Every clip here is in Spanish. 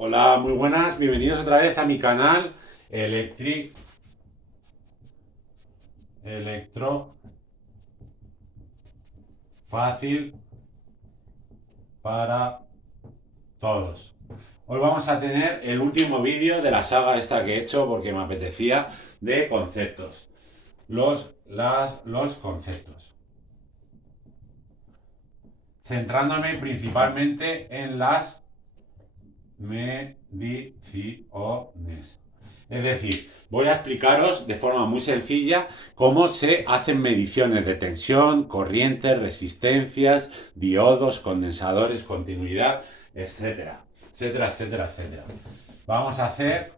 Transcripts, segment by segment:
Hola, muy buenas, bienvenidos otra vez a mi canal Electro Fácil para Todos. Hoy vamos a tener el último vídeo de la saga esta que he hecho porque me apetecía de conceptos. Los conceptos. Centrándome principalmente en las mediciones. Es decir, voy a explicaros de forma muy sencilla cómo se hacen mediciones de tensión, corrientes, resistencias, diodos, condensadores, continuidad, etcétera, etcétera, etcétera, etcétera. Vamos a hacer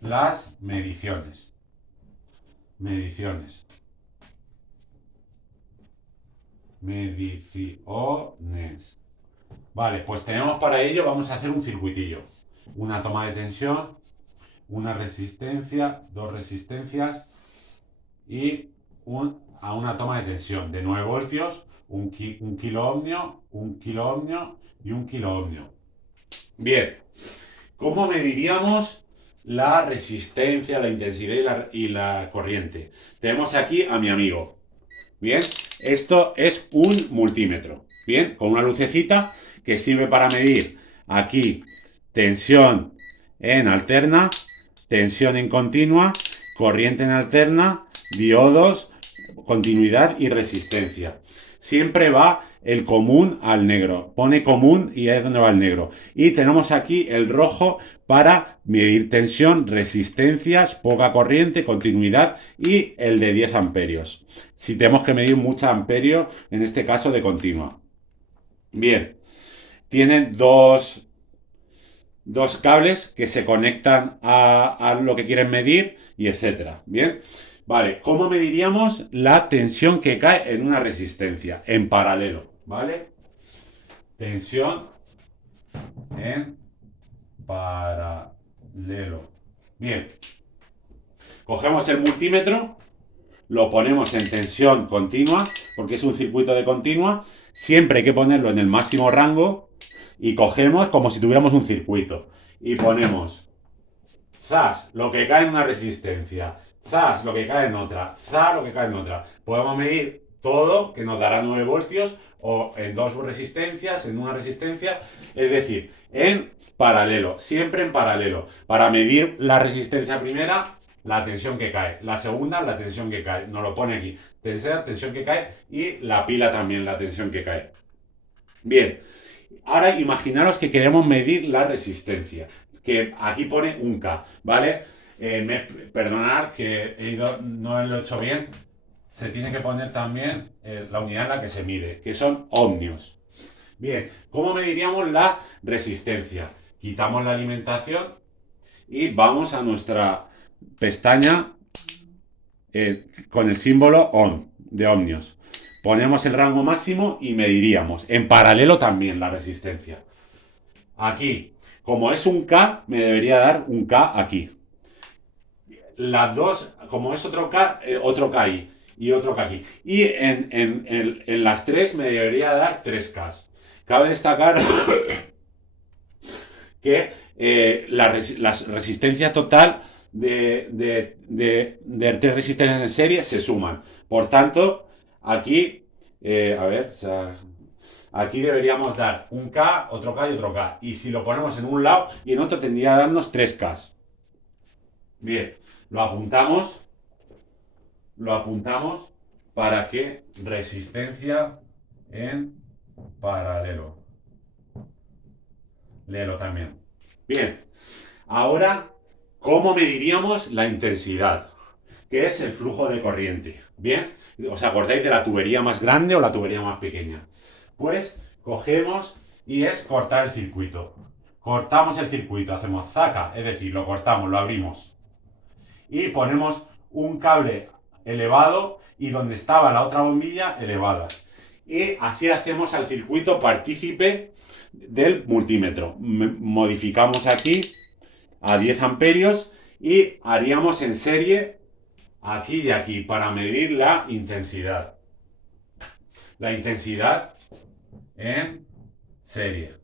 las mediciones. Mediciones. Mediciones. Vale, pues tenemos para ello, vamos a hacer un circuitillo. Una toma de tensión, una resistencia, dos resistencias y a una toma de tensión de 9 voltios, un kilo ohmio, un kilo ohmio y un kilo ohmio. Bien, ¿cómo mediríamos la resistencia, la intensidad y la corriente? Tenemos aquí a mi amigo. Bien, esto es un multímetro. Bien, con una lucecita que sirve para medir aquí tensión en alterna, tensión en continua, corriente en alterna, diodos, continuidad y resistencia. Siempre va el común al negro. Pone común y ahí es donde va el negro. Y tenemos aquí el rojo para medir tensión, resistencias, poca corriente, continuidad y el de 10 amperios. Si tenemos que medir mucha amperio, en este caso de continua. Bien, tiene dos cables que se conectan a lo que quieren medir y etcétera. Bien, vale, ¿cómo mediríamos la tensión que cae en una resistencia? En paralelo, ¿vale? Tensión en paralelo. Bien, cogemos el multímetro, lo ponemos en tensión continua, porque es un circuito de continua. Siempre hay que ponerlo en el máximo rango y cogemos como si tuviéramos un circuito. Y ponemos zas, lo que cae en una resistencia, zas, lo que cae en otra, zas, lo que cae en otra. Podemos medir todo, que nos dará 9 voltios, o en dos resistencias, en una resistencia, es decir, en paralelo, siempre en paralelo. Para medir la resistencia primera, la tensión que cae. La segunda, la tensión que cae. Nos lo pone aquí. Tercera, tensión que cae. Y la pila también, la tensión que cae. Bien, ahora imaginaros que queremos medir la resistencia, que aquí pone un K, ¿vale? Perdonad que no lo he hecho bien. Se tiene que poner también la unidad en la que se mide, que son ohmios. Bien, ¿cómo mediríamos la resistencia? Quitamos la alimentación y vamos a nuestra pestaña con el símbolo ohm de ohmios. Ponemos el rango máximo y mediríamos. En paralelo también la resistencia. Aquí, como es un K, me debería dar un K aquí. Las dos, como es otro K ahí y otro K aquí. Y en las tres me debería dar 3K. Cabe destacar que la resistencia total de tres resistencias en serie se suman. Por tanto, aquí, a ver, o sea, aquí deberíamos dar un K, otro K y otro K. Y si lo ponemos en un lado y en otro tendría que darnos 3K. Bien, lo apuntamos, lo apuntamos para que resistencia en paralelo. Léelo también. Bien, ahora, ¿cómo mediríamos la intensidad? Que es el flujo de corriente. ¿Bien? ¿Os acordáis de la tubería más grande o la tubería más pequeña? Pues cogemos y es cortar el circuito. Cortamos el circuito, hacemos zaca, es decir, lo cortamos, lo abrimos. Y ponemos un cable elevado y donde estaba la otra bombilla elevada. Y así hacemos al circuito partícipe del multímetro. Modificamos aquí a 10 amperios y haríamos en serie aquí y aquí para medir la intensidad. La intensidad en serie.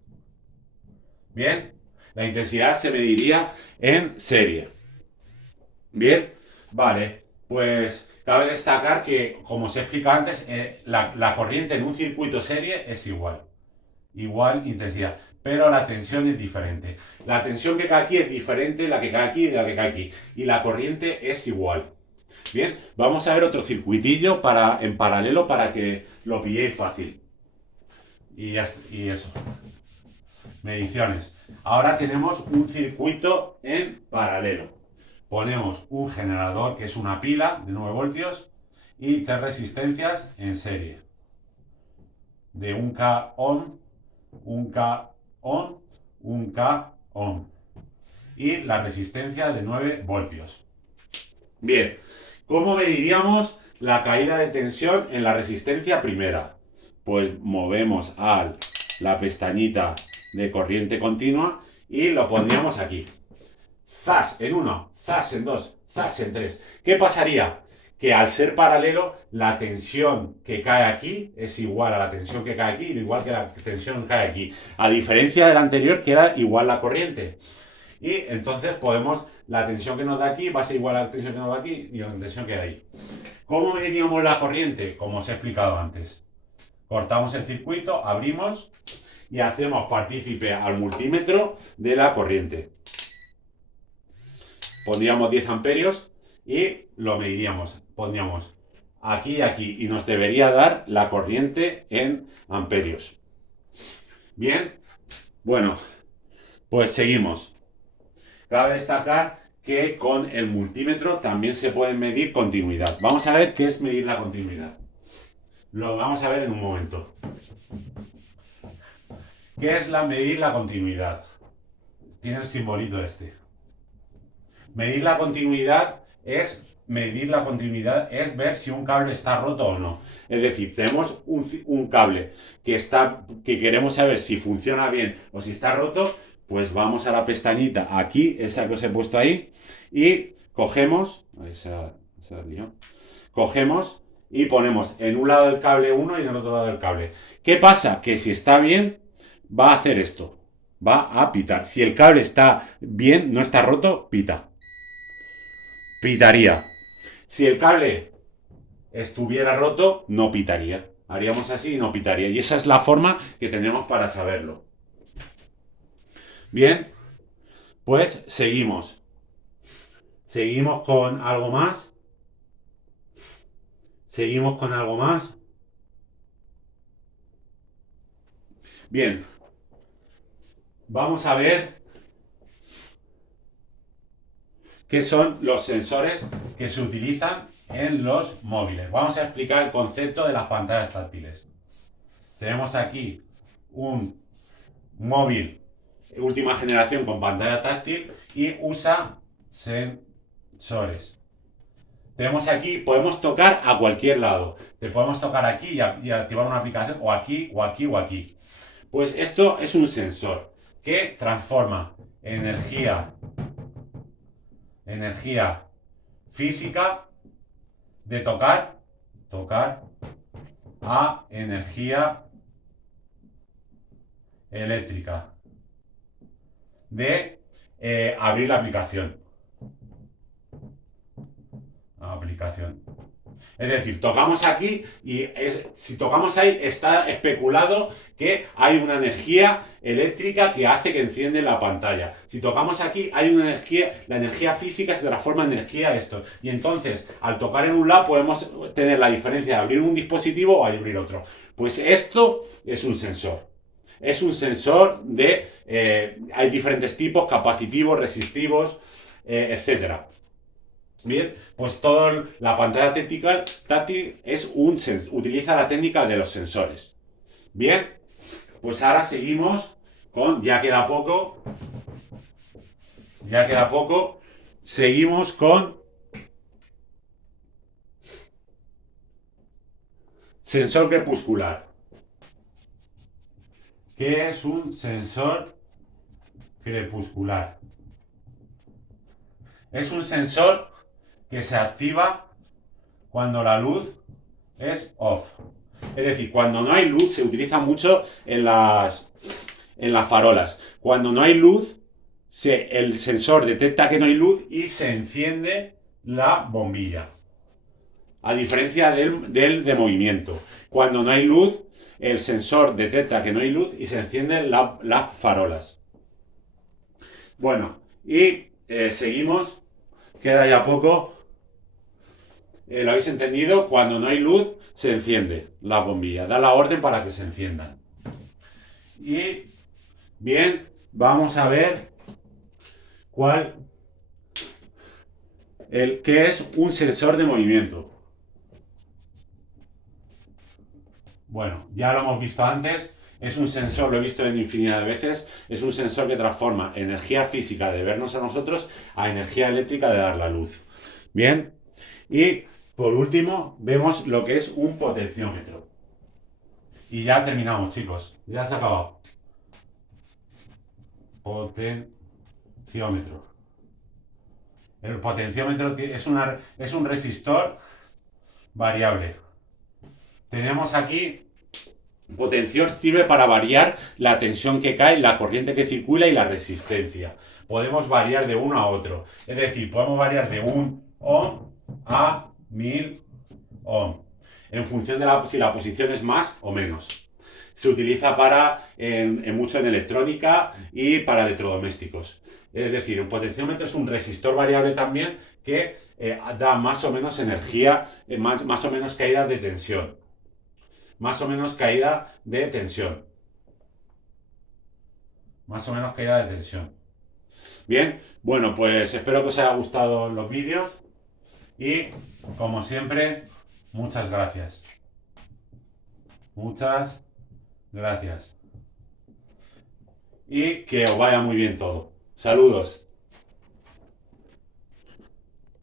Bien, La intensidad se mediría en serie. Bien, vale, pues cabe destacar que, como os he explicado antes, la corriente en un circuito serie es igual. Igual intensidad, pero la tensión es diferente. La tensión que cae aquí es diferente, la que cae aquí de la que cae aquí. Y la corriente es igual. Bien, vamos a ver otro circuitillo en paralelo para que lo pilléis fácil. Y eso. Mediciones. Ahora tenemos un circuito en paralelo. Ponemos un generador que es una pila de 9 voltios y 3 resistencias en serie. De 1K ohm, 1K ohm, 1K ohm. Y la resistencia de 9 voltios. Bien, ¿cómo mediríamos la caída de tensión en la resistencia primera? Pues movemos a la pestañita de corriente continua y lo pondríamos aquí. Zas en 1, zas en 2, zas en 3. ¿Qué pasaría? Que al ser paralelo, la tensión que cae aquí es igual a la tensión que cae aquí, igual que la tensión que cae aquí. A diferencia del anterior, que era igual la corriente. Y entonces la tensión que nos da aquí va a ser igual a la tensión que nos da aquí y la tensión que da ahí. ¿Cómo mediríamos la corriente? Como os he explicado antes. Cortamos el circuito, abrimos y hacemos partícipe al multímetro de la corriente. Pondríamos 10 amperios y lo mediríamos. Pondríamos aquí y aquí y nos debería dar la corriente en amperios. Bien, bueno, pues seguimos. Cabe destacar que con el multímetro también se puede medir continuidad. Vamos a ver qué es medir la continuidad. Lo vamos a ver en un momento. ¿Qué es medir la continuidad? Tiene el simbolito este. Medir la continuidad es ver si un cable está roto o no. Es decir, tenemos un cable que queremos saber si funciona bien o si está roto, pues vamos a la pestañita aquí, esa que os he puesto ahí, y cogemos, cogemos y ponemos en un lado del cable 1 y en el otro lado del cable. ¿Qué pasa? Que si está bien, va a hacer esto. Va a pitar. Si el cable está bien, no está roto, pita. Pitaría. Si el cable estuviera roto, no pitaría. Haríamos así y no pitaría. Y esa es la forma que tenemos para saberlo. Bien, pues seguimos. Seguimos con algo más. Seguimos con algo más. Bien. Vamos a ver qué son los sensores que se utilizan en los móviles. Vamos a explicar el concepto de las pantallas táctiles. Tenemos aquí un móvil última generación con pantalla táctil y usa sensores. Tenemos aquí, podemos tocar a cualquier lado. Te podemos tocar aquí y activar una aplicación o aquí o aquí o aquí. Pues esto es un sensor que transforma energía física de tocar a energía eléctrica de abrir la aplicación. Es decir, tocamos aquí y si tocamos ahí está especulado que hay una energía eléctrica que hace que enciende la pantalla. Si tocamos aquí hay una energía, la energía física se transforma en energía esto. Y entonces al tocar en un lado podemos tener la diferencia de abrir un dispositivo o abrir otro. Pues esto es un sensor. Es un sensor hay diferentes tipos, capacitivos, resistivos, etcétera. Bien, pues la pantalla táctil utiliza la técnica de los sensores. Bien, pues ahora seguimos con, ya queda poco, seguimos con sensor crepuscular. ¿Qué es un sensor crepuscular? Es un sensor que se activa cuando la luz es off. Es decir, cuando no hay luz, se utiliza mucho en las farolas. Cuando no hay luz, el sensor detecta que no hay luz y se enciende la bombilla. A diferencia del de movimiento. Cuando no hay luz, el sensor detecta que no hay luz y se encienden las farolas. Bueno, y seguimos. Queda ya poco. ¿Lo habéis entendido? Cuando no hay luz, se enciende la bombilla. Da la orden para que se enciendan. Y bien, vamos a ver qué es un sensor de movimiento. Bueno, ya lo hemos visto antes. Es un sensor, lo he visto en infinidad de veces. Es un sensor que transforma energía física de vernos a nosotros a energía eléctrica de dar la luz. Bien, y por último, vemos lo que es un potenciómetro. Y ya terminamos, chicos. Ya se ha acabado. Potenciómetro. El potenciómetro es un resistor variable. Tenemos aquí, potencial sirve para variar la tensión que cae, la corriente que circula y la resistencia. Podemos variar de uno a otro. Es decir, podemos variar de 1 ohm a 1000 ohm. En función de si la posición es más o menos. Se utiliza mucho en electrónica y para electrodomésticos. Es decir, un potenciómetro es un resistor variable también que da más o menos energía, más o menos caída de tensión. Más o menos caída de tensión. Más o menos caída de tensión. Bien, bueno, pues espero que os haya gustado los vídeos y, como siempre, muchas gracias. Muchas gracias. Y que os vaya muy bien todo. Saludos.